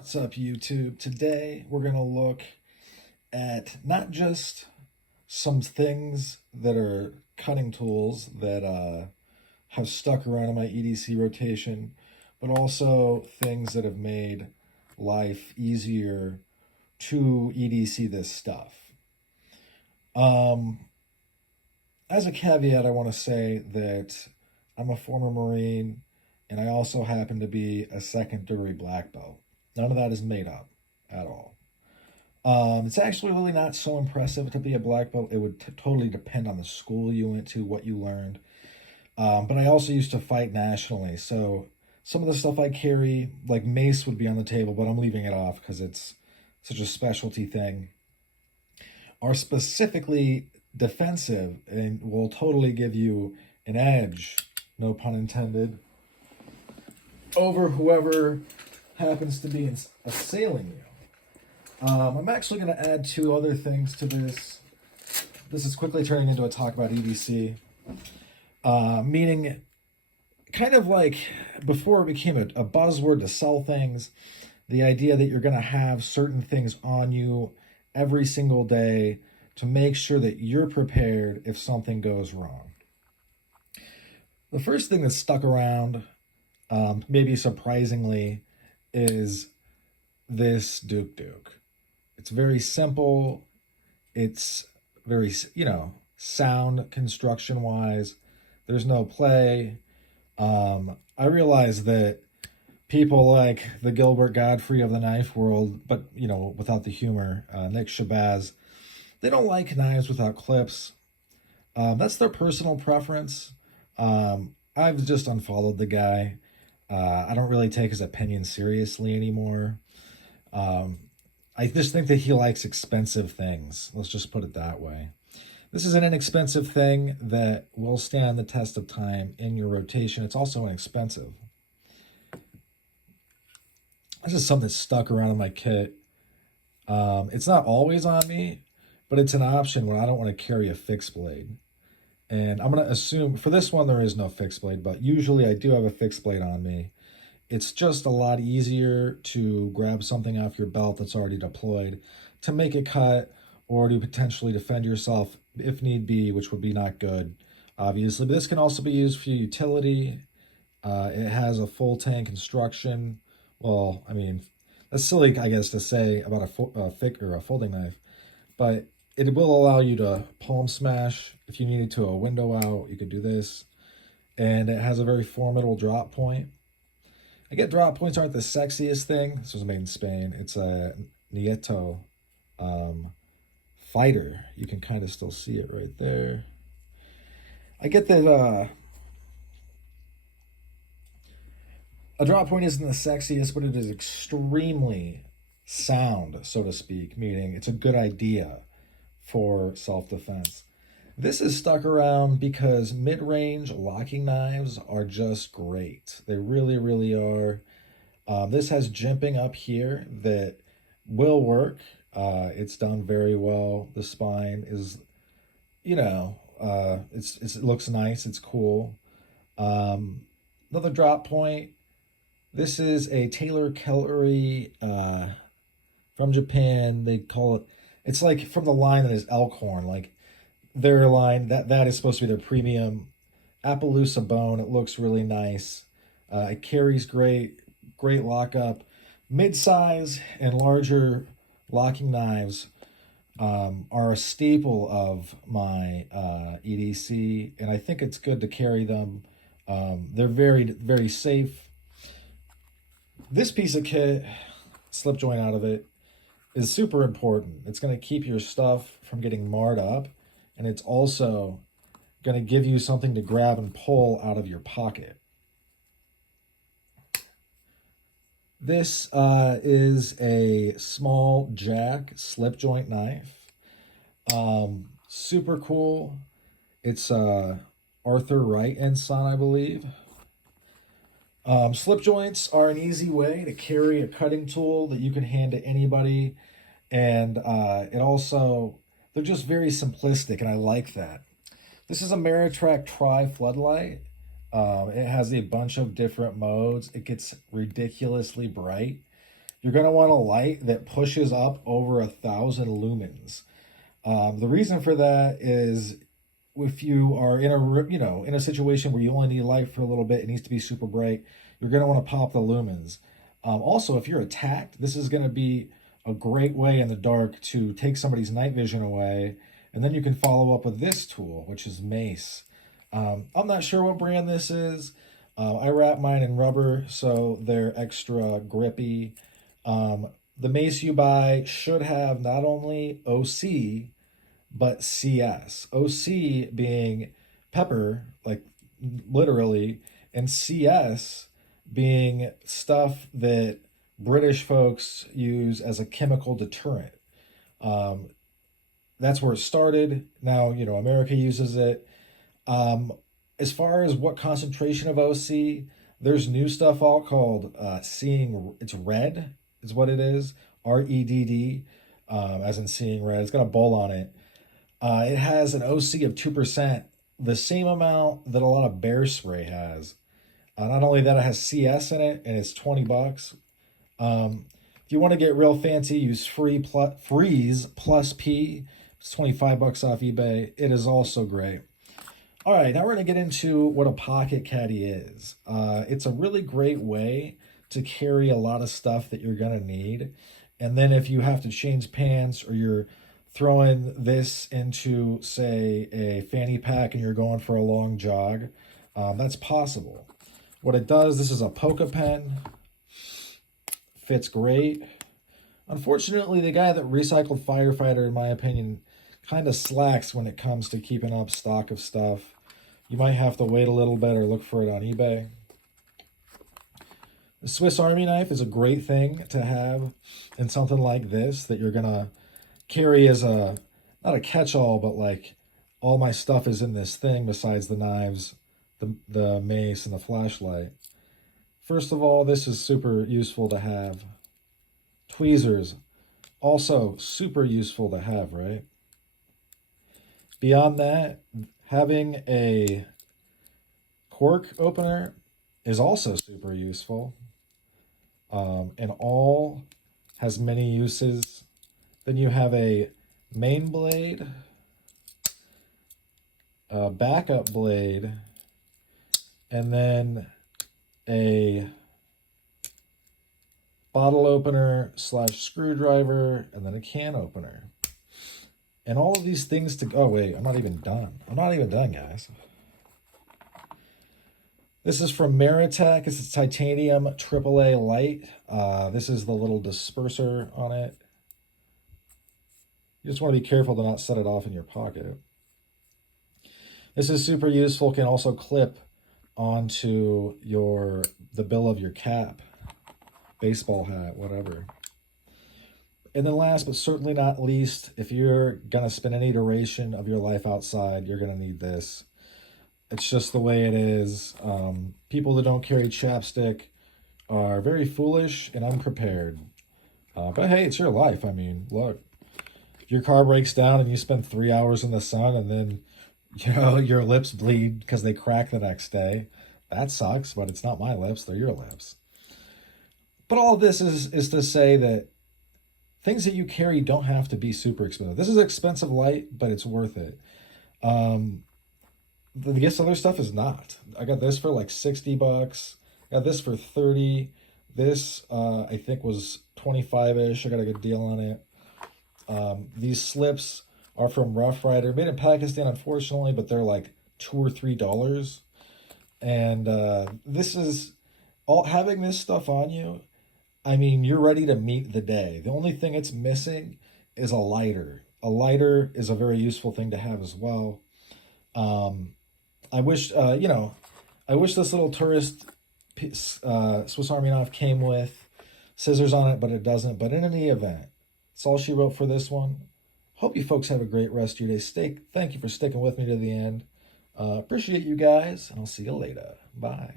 What's up, YouTube? Today we're going to look at not just some things that are cutting tools that have stuck around in my EDC rotation, but also things that have made life easier to EDC this stuff. Um, as a caveat, I want to say that I'm a former Marine and I also happen to be a secondary black belt. None of that is made up at all. It's actually really not so impressive to be a black belt. It would totally depend on the school you went to, what you learned. But I also used to fight nationally. So some of the stuff I carry, like mace, would be on the table, but I'm leaving it off because it's such a specialty thing, are specifically defensive and will totally give you an edge, no pun intended, over whoever happens to be assailing you. I'm actually going to add two other things to this. This is quickly turning into a talk about EDC, meaning kind of like before it became a buzzword to sell things, the idea that you're going to have certain things on you every single day to make sure that you're prepared if something goes wrong. The first thing that's stuck around, maybe surprisingly, is this Duke. It's very simple. It's very, sound construction wise. There's no play. I realize that people like the Gilbert Godfrey of the knife world, but, without the humor, Nick Shabazz, they don't like knives without clips. That's their personal preference. I've just unfollowed the guy. I don't really take his opinion seriously anymore. I just think that he likes expensive things. Let's just put it that way. This is an inexpensive thing that will stand the test of time in your rotation. It's also inexpensive. This is something that's stuck around in my kit. It's not always on me, but it's an option when I don't want to carry a fixed blade. And I'm going to assume, for this one, there is no fixed blade, but usually I do have a fixed blade on me. It's just a lot easier to grab something off your belt that's already deployed to make a cut or to potentially defend yourself if need be, which would be not good, obviously. But this can also be used for utility. It has a full tank construction. Well, I mean, that's silly, I guess, to say about a folding knife, but it will allow you to palm smash. If you needed to a window out, you could do this. And it has a very formidable drop point. I get drop points aren't the sexiest thing. This was made in Spain. It's a Nieto fighter. You can kind of still see it right there. I get that a drop point isn't the sexiest, but it is extremely sound, so to speak, meaning it's a good idea for self-defense. This is stuck around because mid-range locking knives are just great. They really, really are. This has jimping up here that will work. It's done very well. The spine is, it looks nice. It's cool. Another drop point. This is a Taylor Kellery from Japan. They call it, it's like from the line that is Elkhorn, like their line, that is supposed to be their premium Appaloosa bone. It looks really nice. It carries great lockup. Mid-size and larger locking knives are a staple of my EDC, and I think it's good to carry them. They're very, very safe. This piece of kit, slip joint out of it, is super important. It's going to keep your stuff from getting marred up, and it's also going to give you something to grab and pull out of your pocket. This is a small jack slip joint knife. Super cool. It's Arthur Wright and Son, I believe. Slip joints are an easy way to carry a cutting tool that you can hand to anybody. And it also, they're just very simplistic, and I like that. This is a Meritrack Tri Floodlight. It has a bunch of different modes. It gets ridiculously bright. you're going to want a light that pushes up over 1,000 lumens. The reason for that is if you are in a situation where you only need light for a little bit, it needs to be super bright, you're going to want to pop the lumens. Also, if you're attacked, this is going to be a great way in the dark to take somebody's night vision away. And then you can follow up with this tool, which is mace. I'm not sure what brand this is. I wrap mine in rubber, so they're extra grippy. The mace you buy should have not only OC, but CS. OC being pepper, like literally, and CS being stuff that British folks use as a chemical deterrent. That's where it started. Now, America uses it. As far as what concentration of OC, there's new stuff out called it's red, is what it is. REDD, as in seeing red. It's got a bowl on it. It has an OC of 2%, the same amount that a lot of bear spray has. Not only that, it has CS in it, and it's $20. If you want to get real fancy, use Freeze plus P. It's $25 off eBay. It is also great. All right, now we're going to get into what a pocket caddy is. It's a really great way to carry a lot of stuff that you're going to need. And then if you have to change pants or you're throwing this into, say, a fanny pack and you're going for a long jog, that's possible. What it does, this is a polka pen. Fits great. Unfortunately, the guy that recycled Firefighter, in my opinion, kind of slacks when it comes to keeping up stock of stuff. You might have to wait a little bit or look for it on eBay. The Swiss Army knife is a great thing to have in something like this that you're going to carry as not a catch-all, but like all my stuff is in this thing besides the knives, the mace, and the flashlight. First of all, this is super useful to have. Tweezers, also super useful to have, right? Beyond that, having a cork opener is also super useful. And all has many uses. Then you have a main blade, a backup blade, and then a bottle opener / screwdriver, and then a can opener. And all of these things oh wait, I'm not even done. I'm not even done, guys. This is from Meritech. It's a titanium AAA light. This is the little disperser on it. You just want to be careful to not set it off in your pocket. This is super useful. Can also clip onto the bill of your cap, baseball hat, whatever. And then last but certainly not least, if you're going to spend any duration of your life outside, you're going to need this. It's just the way it is. People that don't carry chapstick are very foolish and unprepared. But hey, it's your life. I mean, look, if your car breaks down and you spend 3 hours in the sun and then, your lips bleed because they crack the next day, that sucks, but it's not my lips, they're your lips. But all of this is to say that things that you carry don't have to be super expensive. This is expensive light, but it's worth it. This other stuff is not. I got this for like $60. Got this for $30. This, I think, was 25-ish. I got a good deal on it. These slips are from Rough Rider. Made in Pakistan, unfortunately, but they're like $2 or $3. And this is all having this stuff on you. I mean, you're ready to meet the day. The only thing it's missing is a lighter. A lighter is a very useful thing to have as well. I wish, I wish this little tourist Swiss Army knife came with scissors on it, but it doesn't. But in any event, that's all she wrote for this one. Hope you folks have a great rest of your day. Thank you for sticking with me to the end. Appreciate you guys, and I'll see you later. Bye.